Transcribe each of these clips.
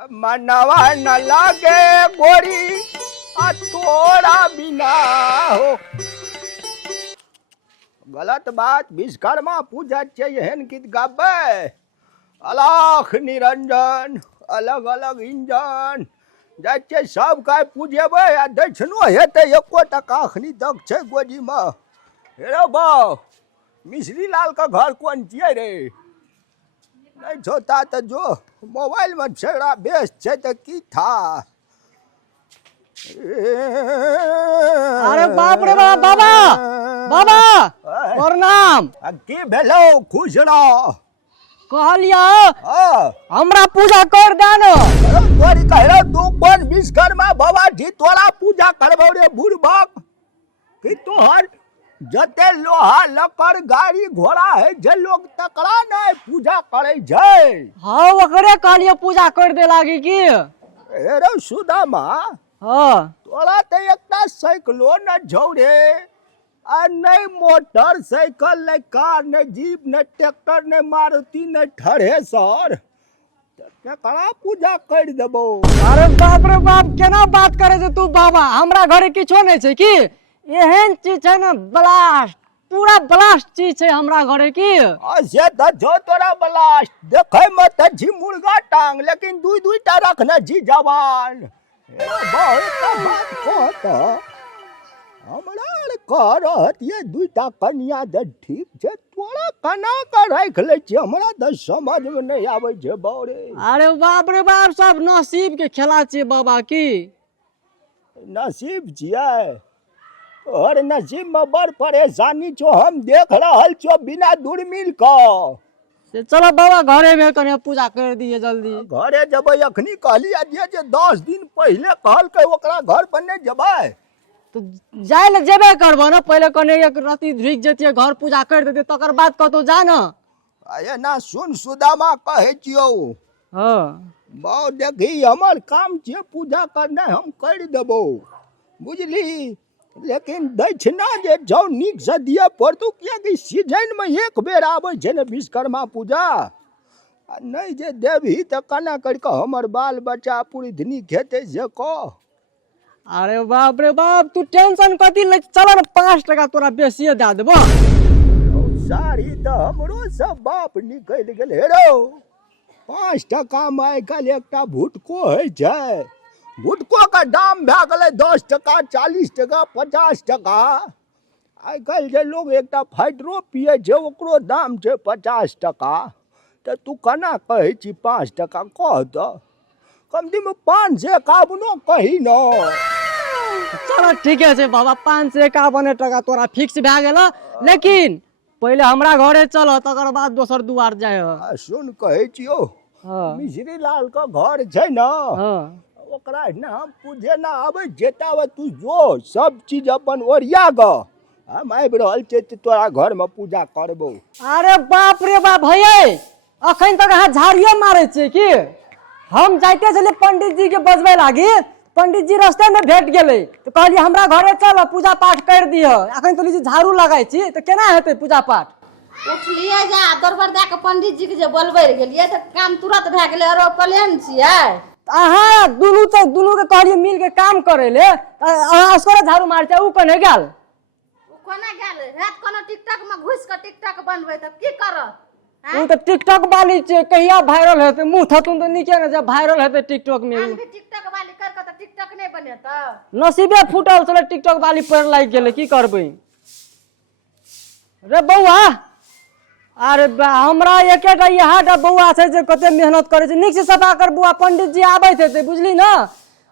मनवा न लागे गोरी तोरा बिना हो। गलत बात विश्वकर्मा पूजा एहन गीत गाबे अलख निरंजन अलग अलग इंजन जाए सब काय पूजेबे आ दक्षिणो हेते एको टका अखनी तक छै गोजी में। हेरो बाऊ मिश्री लाल का घर कौन छियै रे? नहीं छोता तो जो मोबाइल में छेड़ा बेस छे तो की था। अरे बाप रे बाप बाबा बाबा प्रणाम। की भेलो खुश रहो कहलिया हमरा पूजा कर देना। तोरी कहलो तू कौन विश्वकर्मा बाबा जी तोरा पूजा करबो रे बुढ़बक कि तोहर जते लोहा लकड़ गाड़ी घोड़ा है जे लोग तकरा नहीं पूजा करे छै। हाँ ओकरे कहलिए पूजा कर दे लागी की। हेरो सुदामा हाँ तोरा तो एकटा साइकिलो न झौरे आ नहीं मोटरसाइकिल नहीं कार नहीं जीप नहीं ट्रैक्टर नहीं मारुति नहीं थ्रेसर ककरा पूजा कर देबो। अरे बाप रे बाप केना बात करे छै तू बाबा? हमरा घरे किछो नहीं छै की। एहन चीज है ना ब्लास्ट पूरा ब्लास्ट चीज छै हमरा घरे की। से त जो तोरा ब्लास्ट देखे में त जी मुर्गा टांग लेकिन दुई दुईटा रखना जी जवान। बहुत बात कहत हमरा कह रहत ये दुईटा कन्या द ठीक छै तोरा कना का राख ले छी हमरा त समझ में नहीं आवे छै बौरे। अरे बाप रे बाप सब नसीब के खेला छै बाबा की। नसीब छियै और नसीब में बड़ परेशानी छो हम देख रहल छो बिना दूरबीन का। से चलो बाबा घरे में कने पूजा कर दिए जल्दी। घरे जबै अखनी कहलिया जे 10 दिन पहले कहलकै ओकरा घर पर नहीं जबै तो जाए ले जेबे करबो ना पहले कने एक राती ढुक जतिए घर पूजा कर देते तकर बाद कतो जा ना। अये ना सुन सुदामा कहे छियो हां बाऊ देखी हमर काम छे पूजा करना हम कर देबो बुझली लेकिन दक्षिणा जे जाओ निक से दिया पड़तो किया कि सीजन में एक बेर आवे छे ने विश्वकर्मा पूजा आ नहीं जे देवी त कना करके हमर बाल बच्चा पूरी धनी खेते से को। अरे बाप रे बाप तू टेंशन कथी ले चल ना 5 टका तोरा बेसिए दे देबो। सारी तो हमरो सब बाप निकल गेल हेरो 5 टका में आइ काल्हि एकटा भुटको है छै। भुटको का दाम भए गेलै 10 टका 40 टका 50 टका। आइ काल्हि जे लोग एकटा फाइटरो पिए छै ओकरो दाम छै 50 टका। तो तू कना कहै छी 5 टका कह त कम दिन में 5 से 51 कही न। चलो ठीक है बाबा 5 से 51 टका तोरा फिक्स भए गेल लेकिन पहले हमरा घरे चल तकर बाद दोसर दुआर जाय। सुन कहै छियो मिश्री लाल का घर छै न ओकरा नाम पूजे ना आवे जेतावे तू जो सब चीज अपन ओरिया ग हम आबि रहल छै तोरा घर में पूजा करबो। अरे बाप रे बाप भैया अखन तक अहाँ झाड़ियो मारे छियै की। हम जाइते छलियै पंडित जी के बजबै लागी पंडित जी रास्ते में भेट गेलै तो कहलिए हमरा घरे चल पूजा पाठ कर दियो। अखन तो लीजिए झाड़ू लगाई छी तो केना हेतै पूजा पाठ। उठलिए जा दरबार दे के पंडित जी के जे बोलबै गेलिए त काम तुरंत भए गेलै और प्लान छियै। अहाँ दुनू के कहलिए मिल के काम करे ले अहाँ असकरे झाड़ू मार छै उ कने गेल। उ कोना गेल रात कोनो टिकटॉक में घुस के टिकटॉक बनबै त की करत। उ तो टिकटॉक वाली छै कहिया वायरल हेतै मुंह थतुन तो नीचे न जब वायरल हेतै टिकटॉक में। हम भी टिकटॉक वाली कर के त टिकटॉक नहीं बनेत नसीबे फूटल छले टिकटॉक वाली पर लाग गेलै की करबै। रे बौआ अरे हमरा एकेटा यहाटा बौआ छै जे कते मेहनत करे छै नीक से सफा कर बौआ पंडित जी आबै थे बुझली ना।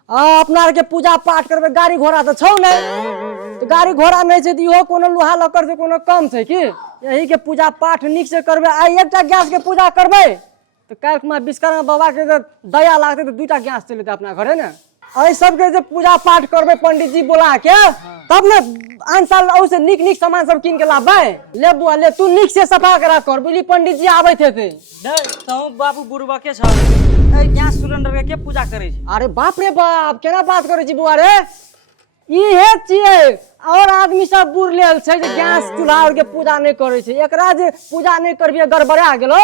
अपना आर के पूजा पाठ करबे गाड़ी घोड़ा तो छौ नहीं तो गाड़ी घोड़ा नहीं छै इहो कोनो लोहा लकड़ से कोनो कम छै की। यही के पूजा पाठ नीक से करबे आई एकटा गैस के पूजा करबे तो काल्हि में विश्वकर्मा बाबा के दया लागते तो 2टा गैस चल जेतै अपना घरे ने। एहि सबके जे पूजा पाठ करबे पंडित जी बोला के तब ने आन साल औसे नीक नीक सामान सब कीन के लाबे। ले बुआ ले तू नीक से सफा करा कर बुझली पंडित जी आबै थे तहु बाबू बुढ़बा के छ ए गैस सिलेंडर के पूजा करे छै। अरे बाप रे बाप केना बात करे छी बुआ रे इहे छियै और आदमी सब बुढ़ लेल छै जे गैस चूल्हा के पूजा नहीं करे छै। एकरा जे पूजा नहीं करबिए गड़बड़ा गेलो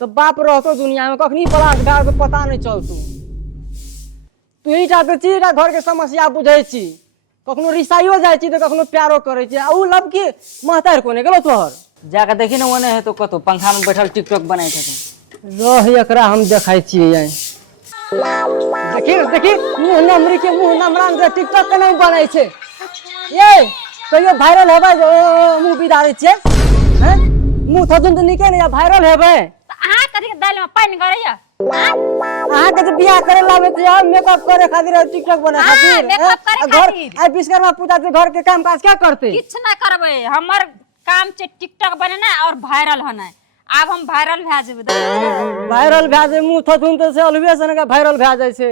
तो बाप रहतो दुनिया में कखनी बलास गाड़ के पता नहीं चलतू। तू ही टा छी घर के समस्या बुझै छी कखनो रिसाइयो जाइ छी तो कखनो प्यारो करे छी उ लब की महतार कोने गेलो तोहर जाके देखी ना ओने है तो कतो पंखा में बैठल टिकटॉक बनाए थे रह एकरा हम देखाई छियै देखी देखी मुंह नमरी के मुंह नमरान से टिकटॉक केना बनाई छै ये कहियो वायरल हेबै मुंह बिदारे छियै हैं मुंह थजुन तो निके ने वायरल हेबै अहाँ कथी के दाल में पानी करैया अहाँ के जे बियाह करे लावे त यार मेकअप करे खातिर टिकटॉक बना खातिर मेकअप करे खातिर आई विश्वकर्मा पूजा से घर के काम काज क्या करते किछ ना करबै हमर काम छै टिकटॉक बनेना और वायरल होना आब हम वायरल भए जेबै वायरल भए जाय मुंह थथुन त से अलवेशन के वायरल भए जाय छै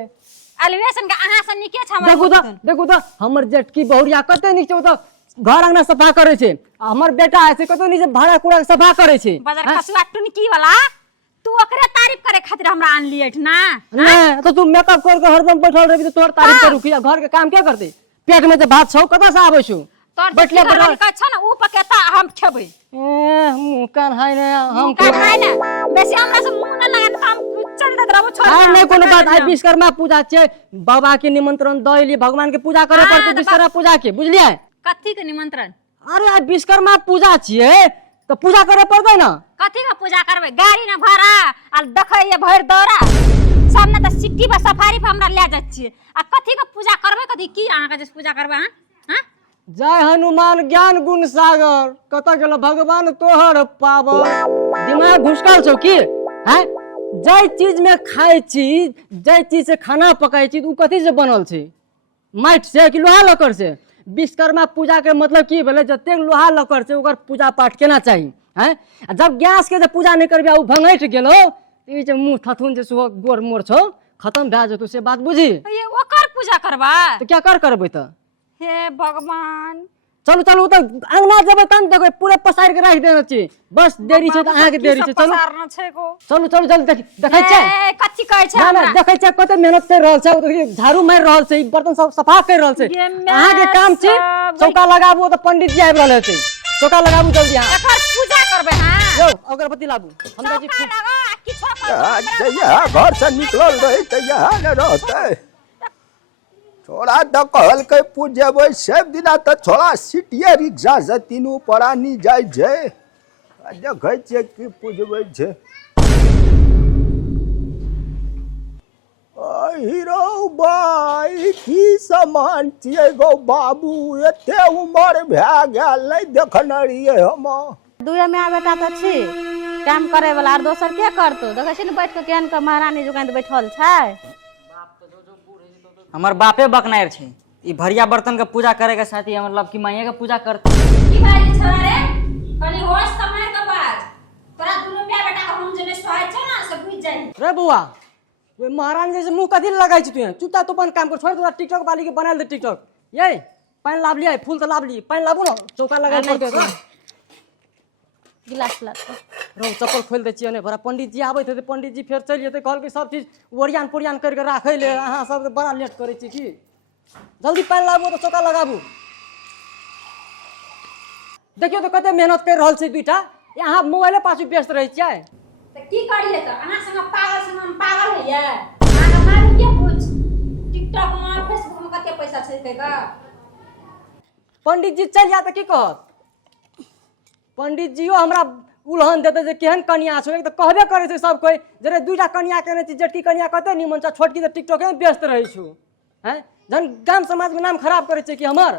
एलिवेशन के अहाँ से निके छ देखू त हमर जेटकी बहुरिया कते नीक छै त घर अंगना सफा करे छै हमर बेटा है से कते नीचे भाड़ा कूड़ा सफा करे छै बाजार खसुआ टुनकी वाला तू ओकरे तारीफ करे खातिर हमरा आन लियठ ना नहीं तो तू मेकअप कर के हरदम बैठल रहबी तो तोर तारीफ करू कि घर के काम क्या करते पेट में जे भात छौ कतऽ से आबै छु तोर बैठले बैठल का छ ना ऊ पकेता हम खेबै मुंह कान हाय ने हम का खाय ना बेसी हमरा से मुंह ना लगा त हम चल देत रहबो छोड़ हां नहीं कोनो बात आई विश्वकर्मा पूजा छै बाबा के निमंत्रण दैली भगवान के पूजा करे पड़ते विश्वकर्मा पूजा के बुझलियै कथी के निमंत्रण अरे आई विश्वकर्मा पूजा छियै तो पूजा करे पड़ते ना कथी का पूजा करबै गाड़ी ना भाड़ा आ देखै ये भर दौरा सामने त सिक्की पर सफारी पर हमरा ले जाय छियै आ कथी का पूजा करबै कथी की अहाँ के जे पूजा करबै हां जय हनुमान ज्ञान गुण सागर कत गेल भगवान तोहर पावर दिमाग घुसकल छौ की हैं जय चीज में खाय छी जय चीज से खाना पकाय छी उ कथी से बनल छै माटि से कि लोहा लकड़ से विश्वकर्मा पूजा के मतलब की भेलै जते लोहा लकड़ से ओकर पूजा पाठ केना चाही हैं जब गैस के जे पूजा नहीं करबे उ भंगैठ गेलो ई जे मुंह थथुन जे सुह गोर मोर छौ खत्म भए जतो से बात बुझी ये ओकर पूजा करबा तो क्या करबै त हे भगवान चलू चलू त अंगना जेबै तन देखबै पूरे पसार के राख देना छी बस देरी छै त अहाँ के देरी छै चलू पसारना छै को चलू चलू जल्दी देखै छै ए कथी कहै छै ना ना हमरा देखै छै कते मेहनत कर रहल छै ओ झाड़ू मार रहल छै बर्तन सब सफा कर रहल छै ये अहाँ के काम छै चौका लगाबू त पंडित जी आबि रहल छै चौका लगाबू जल्दी अहाँ एकर पूजा करबै हां जो अगरबत्ती लाबू हम जाइ छी लगा किछो कर जहिया घर से निकलल रही तहिया न रहते छोड़ा तो कहल के पूजेबै सब दिना तो छोड़ा सिटिये रिक्शा से तीनू परानी जाइ छै देखै छियै की पूजबै छै हीरो भाई की सामान छियै गो बाबू एते उमर भए गेल नहीं देखने रहियै हम दुए में बेटा तो छी काम करे वाला और दोसर के करतो देखै छी ने बैठ के केहन के महारानी जुकान बैठल छै हमर बापे बकनायर छै ई भरिया बर्तन के पूजा करे के साथ ही मतलब की माइया के पूजा करते की बाजी छोरा रे कनी होश समय के बाद तोरा दुनु पे बेटा के हम जने सोहाय छै ना से बुझ जाई रे बुआ वे महारानी जैसे मुंह कथी लगाई छी तू चुपचाप तो अपन काम कर छोड़ तोरा टिकटॉक वाली के बनाल दे टिकटॉक ये पानी लाभ लिया फूल तो लाभ ली पानी लाबू ना चौका लगा पड़ते तो गिलास ला रो चप्पल खोल दे छियै ने बड़ा पंडित जी आबै थे पंडित जी फेर चल जेते कहल के सब चीज ओरियान पुरियान करके राखै ले अहाँ सब बड़ा लेट करै छी की जल्दी पानी लाबू तो चौका लगाबू देखियो तो कते मेहनत कर रहल छै दुइटा यहाँ मोबाइले पाछू व्यस्त रहै छियै त की करिए त अहाँ संग हम पागल होइए अहाँ मालूम के पूछ टिकटॉक में फेसबुक में कते पैसा छै का पंडित जी चल जा त की कहत पंडित जीओ हमरा उल्हन देते जे केहन कन्या छौ एक त कहबे करे छै सब कोई जरे दुइटा कन्या केने छी जेटकी कन्या कते निमन छ छोटकी त टिकटॉक में व्यस्त रहै छु हैं जन गाम समाज में नाम खराब करे छै कि हमर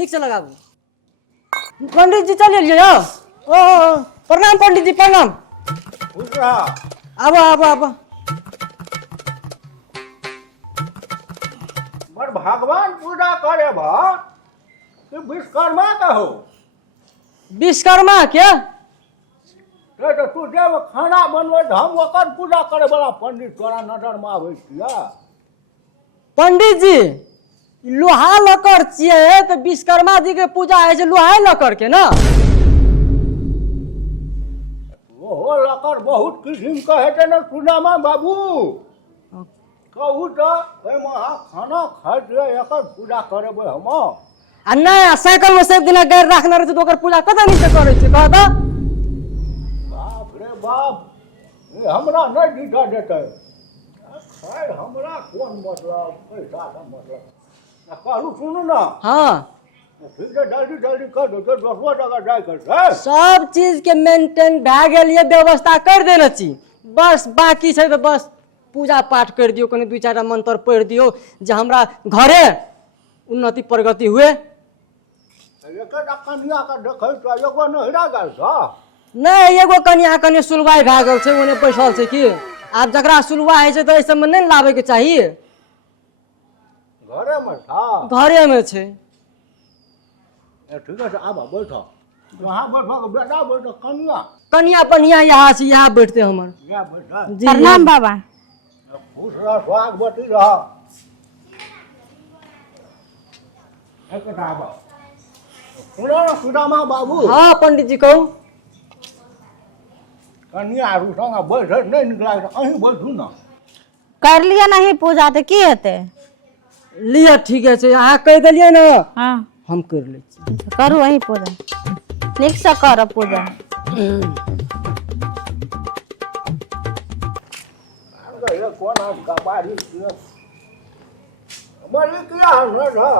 निक से लगाबू पंडित जी चल एलिए यौ ओ प्रणाम पंडित जी प्रणाम आबो आबो आबो मर भगवान पूजा करे बा कि विश्वकर्मा का हो विश्वकर्मा के तो तू जब खाना बनबै हम ओकर पूजा करे वाला पंडित तोरा नजर में आबै छिया पंडित जी लोहा लकड़ छियै तो विश्वकर्मा जी के पूजा है लोहा लकड़ के ना ओहो लकड़ बहुत किस्म के हेतै ने सुनामा बाबू कहू तो खाना खाइ छियै एकर पूजा करेबै हम आ नहीं साइकिल में सब दिन गैर रखना रहे तो ओकर पूजा कतऽ नहीं से करे छै कह तो बाप रे बाप हमरा नहीं दीटा देतै खैर हमरा कोन मतलब पैसा का मतलब आ कहलू सुनू ना हाँ फिर से जल्दी जल्दी कर दो 10 टका जाय कर है सब चीज के मेंटेन भए गेल ये व्यवस्था कर देने छी बस बाकी छै तो बस पूजा पाठ कर दियो कनी 2-4 मंत्र पढ़ि दियो जे हमरा घरे उन्नति प्रगति हुए एकटा कन्या का देखै तो एगो न हिरा गेल छ नहीं एगो कनिया कनी सुलवाई भए गेल छै ओने बैसल छै की आब जकरा सुलवा है छै तो ऐ सब में नहीं लावे के चाहिए घरे में था घरे में छै ठीक है आबा बैठो यहाँ बैठो बेटा बैठो कन्या कनिया बनिया यहाँ से यहाँ बैठते हमर यहाँ बैठा जी प्रणाम बाबा खुश रह स्वागवती रह एकटा आबा सुनो ना सुदामा बाबू हाँ पंडित जी कहू कन्या संग बैठ नहीं निकला अहीं बैठू ना कर लिया नहीं पूजा तो की हेते लिया ठीक है से अहाँ कह दिलिए ना हाँ हम कर ले छी करू वही पूजा नीक से कर पूजा ये कौन है गबारी मरी किया है ना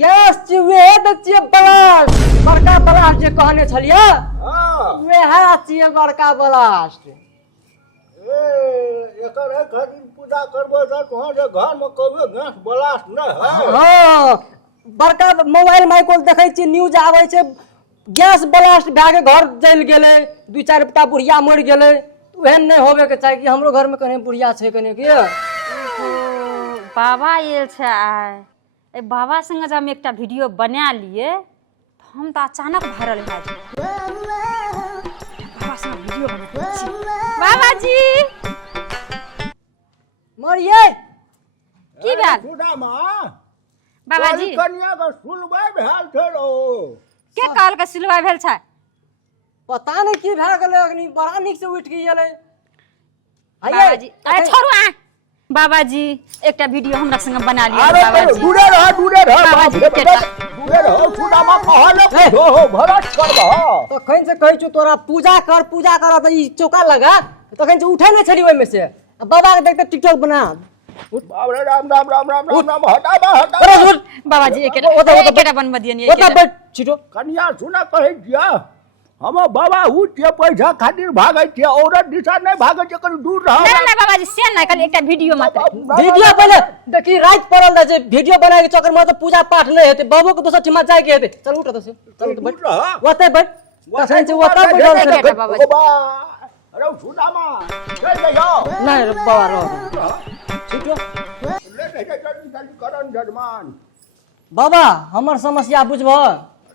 गैस चूहे दचिए ब्लास्ट बड़का ब्लास्ट जे कहने छलिए हां वह छिए बड़का ब्लास्ट एकर है घर पूजा करबो त तोहर जे घर में कहियो गैस ब्लास्ट न है हाँ बड़का मोबाइल माइकोल देखै छी न्यूज आबै छै गैस ब्लास्ट भए के घर जल गेलै 2-4 टा बुढ़िया मर गेलै ओहन नहीं होबे के चाही कि हमरो घर में कने बुढ़िया छै कने के बाबा ये छै आय ए बाबा संग जब हम एकटा वीडियो बना लिए तो हम तो अचानक वायरल भए गेल बाबा संग वीडियो बना छी बाबा जी मरिए की भेल सुदामा बाबा जी कन्या का सुलवाई भेल छै रो के कहल के सिलवा भेल छै पता नहीं की भए गेलै अग्नि बड़ा निक से उठ गेलै बाबा जी अरे छोड़ू आ बाबा जी एकटा वीडियो हमरा संग बना लिया अरे बाबा जी दूरे रह बाबा जी, बाप रे केटा। दूरे रह सुदामा कहले हो भरत करबह तो कहीं से कहै छु तोरा पूजा कर त ई चौका लगा तो कहीं से उठे नहीं छली ओइ में से अब बाबा के देखते टिकटॉक बना बाप रे राम राम राम राम राम राम हटा अरे उठ बाबा जी ओता एकटा बनवा दियनी ओता बैठ छिटो कन्या सुना कहै छिया हम बाबा उठिए पैसा खातिर भागै छियै औरत दिशा नहीं भागै छै कनी दूर रह नहीं नहीं बाबा जी से नहीं कल एकटा वीडियो मात्र वीडियो पहले देखी रात पड़ल रहे छै वीडियो बनाए के चक्कर में तो पूजा पाठ नहीं हेते बाबू के दोसर ठिमा जाय के हेते चल उठ से चल बैठ दूर रह ओते बैठ कसन से ओता बैठल बैठ। छै बाबा जी। अरे सुदामा चल जाओ नहीं रे बाबा रहो छिटो ले जल्दी जल्दी करन जजमान बाबा हमर समस्या बुझबो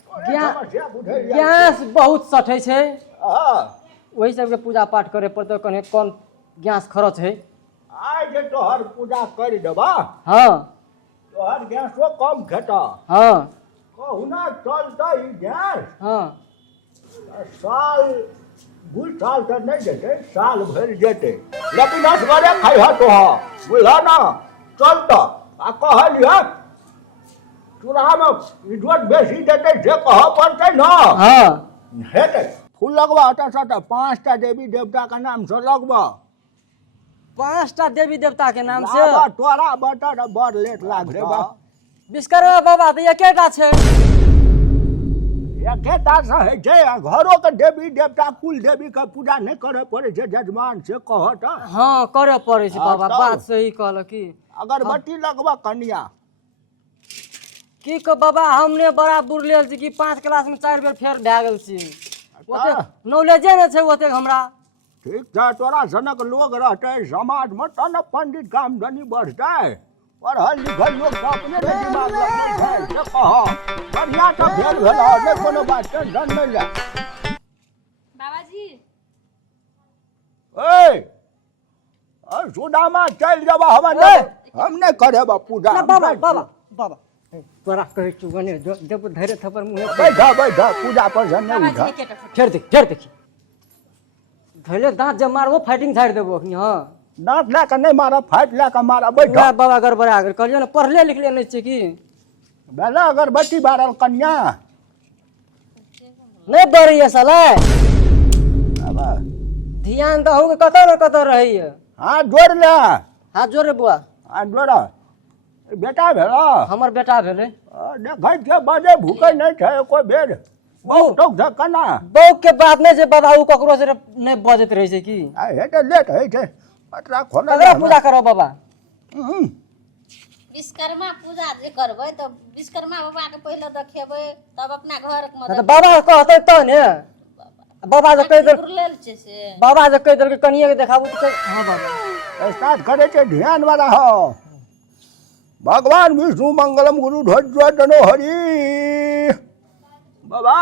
समस्या बुझै गैस बहुत सठै छै हां वही सबके पूजा पाठ करे पड़ते कने कौन गैस खर्च है आइ जे तोहर पूजा कर देबा हाँ तोहर गैसो कम खेता हाँ कहुना चलता ई गैस हाँ साल 2 साल तक नहीं जेते साल भर जेते लेकिन असगरे खाई हा तो बुझला ना चलता आ कहलिया चूल्हा में इज्जत बेसी देते से कह पड़ते ना हाँ हेते फूल लगवा हटा सटा 5टा देवी देवता का नाम से लगवा 5टा देवी देवता के नाम से बाबा तोरा बता बड़ लेट लाग रे बा विश्वकर्मा बाबा तो एकेटा छै एकेटा से है जे घरों के देवी देवता कुल देवी का पूजा नहीं करे पड़े छै जजमान से कहता हाँ करे पड़े छै बाबा तब। बात सही कहल की अगरबत्ती लगवा कन्या की को बाबा हमने बड़ा बुर लेल छी कि 5 क्लास में 4 बेर फेर भए गेल छी ओते नॉलेजे नहीं छै ओते हमरा ठीक छै तोरा सनक लोग रहते समाज में त न पंडित का आमदनी बढ़ते पढ़ल लिखल लोग तो अपने के दिमाग लगै छै से कह बढ़िया से भेल भेल नहीं कोनो बात टेंशन नहीं ले बाबा जी ए सुदामा चल जाबा हम नहीं करे बा पूजा ना बाबा बाबा बाबा तोरा कहै छु गने जब धैर्य थपर मुंह बैठा पूजा पर जन बाबा नहीं जी उठा एकटा फेर देखी धैले दांत जब मारबो फाइटिंग झाड़ देबो अखनी हाँ दांत ला के नहीं मारा फाइट ला के मारा बैठा वह बाबा गड़बड़ा गेल कहलियो ना पढ़ले लिखले नहीं छै की बेला अगरबत्ती बारल कन्या नहीं बढ़िए साला अब ध्यान दहु के कतौ न कतौ रहिए हाथ जोड़ ले हाथ जोड़े बुआ आ जोड़ा बेटा भेला हमर बेटा भेले देखै छै बजे भूखे नहीं छै कोई बेर बहुत टोक धक कना बहू के बात नहीं छै बाबा उ ककरो से नहीं बजत रहे छै की आ हेते लेट है छै अतरा खोला ककरा पूजा करो बाबा विश्वकर्मा पूजा जे करबै तो विश्वकर्मा बाबा के पहले देखेबै तब अपना घर के तो बाबा कहते तो ने बाबा जे कह देल लेल छै से बाबा जे कह देल के कनिए के देखाबू तो हां बाबा स्टार्ट करे छै ध्यान वाला हो भगवान विष्णु मंगलम गुरु ध्वज तनो हरि बाबा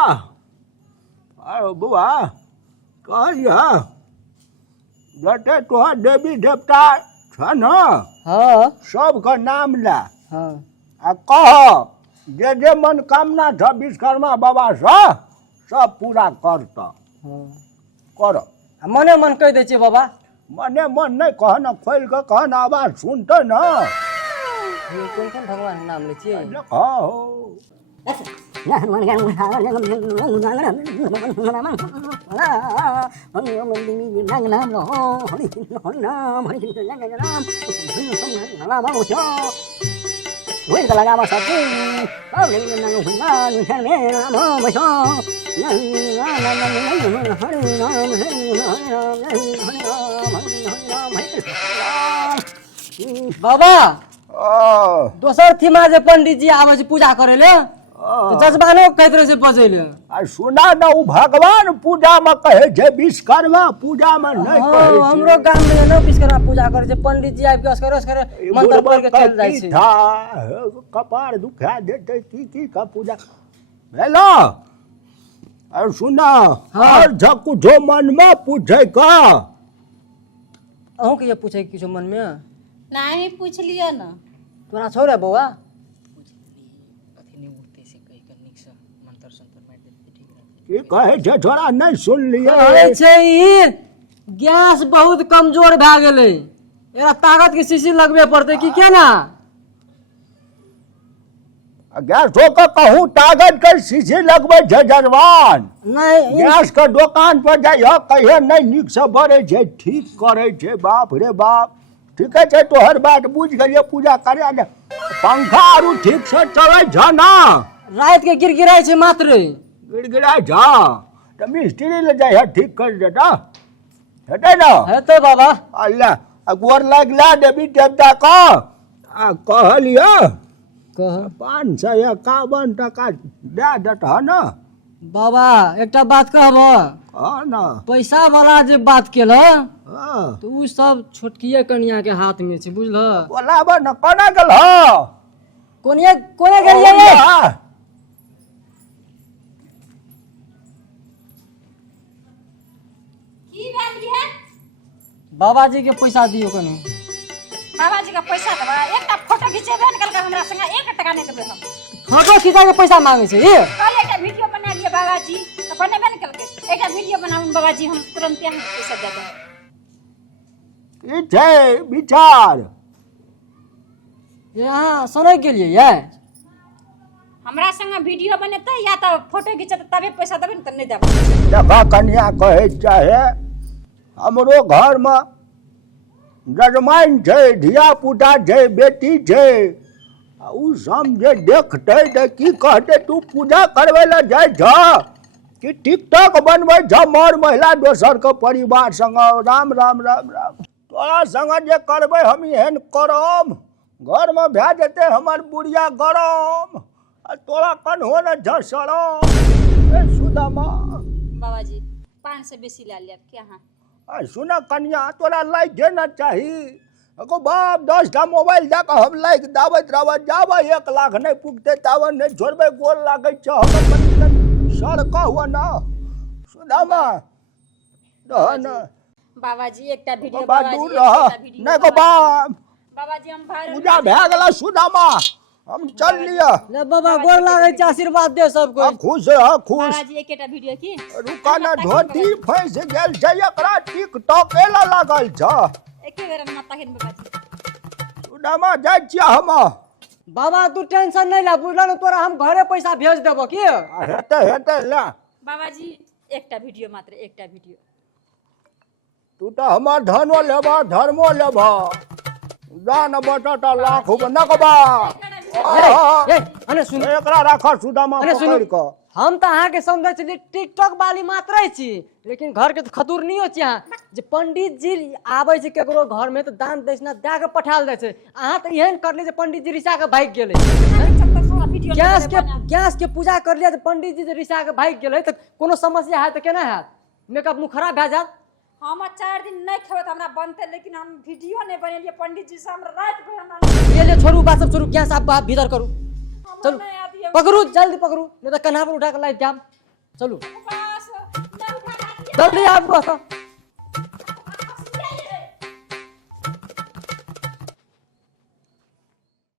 अरे बुआ कहलिया जते तोहर देवी देवता छ न हां सबका नाम ला हां आ कह जे मनोकामना छ विश्वकर्मा बाबा से सब पूरा करता कर मने मन कह दे छियै बाबा मने मन नहीं कह न खोल के कह न आवाज सुनते न कोन कोन भगवान के नाम ले छियै हो बाबा दोसर थीमा जे पंडित जी आवे छै पूजा करे ले तो जजमानो कहत रहे छै बजै ले आ सुना न उ भगवान पूजा में कहे छै विश्वकर्मा पूजा में नहीं कहे छै हमरो गाम में न विश्वकर्मा पूजा करे छै पंडित जी आबि के असकर मंत्र पढ़ के चल जाय छै कपार दुखा देते की का पूजा हेलो और सुना हर झकु जो मन में पूछे का अहूँ के ये पूछे किछो मन में नहीं पूछ लियो न तोरा छोड़े बौआ की कहे छै छोरा नहीं सुन लिया अरे छै ई गैस बहुत कमजोर भए गेलै एकरा ताकत के शीशी लगबे पड़तै कि केना गैस हो के कहूँ ताकत के शीशी लगबे छै जजवान नहीं गैस के दुकान पर जाइए कहिए नहीं नीक से बढ़े छै ठीक करे छै बाप रे बाप ठीक है तोहर बात बुझ गलिए पूजा करे ले पंखा आरु ठीक से चले छ ना रात के गिरगिराय छै मात्र गिड़गिड़ा जा तो मिस्त्री ले जाए ठीक कर देता हेतै ना हेतै बाबा अल्लाह गोर लगला देवी देवता का कहलिया कह 551 टका दे देता ना बाबा एकटा बात कहबो हाँ ना पैसा वाला जे बात केल हाँ तो उ सब छोटकिए कनिया के हाथ में छै बुझल बोलाबो न कोना गेल कोने गेलिए बाबाजी के पैसा दियो कनी बाबाजी का पैसा देबा एकटा फोटो खिचेबे न कल हमरा संग 1 टका नहीं देबे हम फोटो खिंचा के पैसा मांगे छै ये कल एकटा वीडियो बना लिए बाबाजी तो बनेबे न कल एकटा वीडियो बनाऊं बाबाजी हम तुरंत यहाँ पैसा दे देब ई छै विचार यहाँ सुनै के लिए ये हमरा संग वीडियो बनेते या तो फोटो खिचते तबे पैसा देबे न त नहीं देब देखा कन्या कहे चाहे हमरो घर में जजमान छै धिया पुता छै बेटी छै उ समझे देखते त की कहते तू पूजा करवे ला जाय छ कि टिकटॉक बनवे छ मर महिला दोसर के परिवार संग राम राम राम राम तोरा संग जे करबे हम एहन करम घर में भए जेते हमर बुढ़िया गरम आ तोरा कन्हो न झसरम ए सुदामा बाबाजी 5 से बेसी ले लेब क्या हां सुना कन्या तोरा लाइक देना चाही अगो बाप 10टा मोबाइल जाके हम लाइक दावत रहब जाबे 1 लाख नहीं पुगते तावन नहीं छोड़बे गोल लागे छ हमर पति सड़का हुआ ना सुदामा दहन बाबाजी एकटा वीडियो बाबा दूर बाबाजी रह एकटा वीडियो नहीं को बाप बाबाजी हम भाई पूजा भए गेला सुदामा हम चल लिया ले बाबा गोर लागे छै आशीर्वाद दे सबको खुश रह खुश बाबाजी एकेटा वीडियो की रुका ना धोती फंस गेल छै एकरा टिकटॉक एला लागल छ एके बेर माता हेन बाबाजी सुदामा जाय छियै हम बाबा तू टेंशन नहीं ले बुझल तोरा हम घरे पैसा भेज देबो की हेते हेते ला बाबाजी एकटा वीडियो मात्र एकटा वीडियो तू तो हमार धनो लेबा धर्मो लेबा जान बटाटा लाख नकबा अने सुन एकरा राख सुदामा अरे सुनू, पकड़ क हम तो अहाँ के समझे छी टिकटॉक वाली मात्र छी, लेकिन घर के तो खतूर नहीं हो छी। अहाँ जे पंडित जी आवे छै केकरो घर में तो दान दक्षिणा दे के पठाल जाय छै, अहाँ तो एहन करले जे पंडित जी रिसा के भाग गेले। गैस के पूजा कर लिया तो पंडित जी रिसा के भाग गेले तो कोनो समस्या है तो केना हैत? मेकअप मुँह खराब भए जात। हम 4 दिन नहीं खेबे त हमरा बनते, लेकिन हम वीडियो नहीं बनेलिए पंडित जी से। हमरा रात भर हमरा ये ले छोड़ू बात सब छोड़ू, गैस आप भीतर करू। चलो नहीं आती है पकड़ू, जल्दी पकड़ू, नहीं तो कन्हा पर उठा कर लाई जाम। चलो पास नहीं उठा जल्दी आप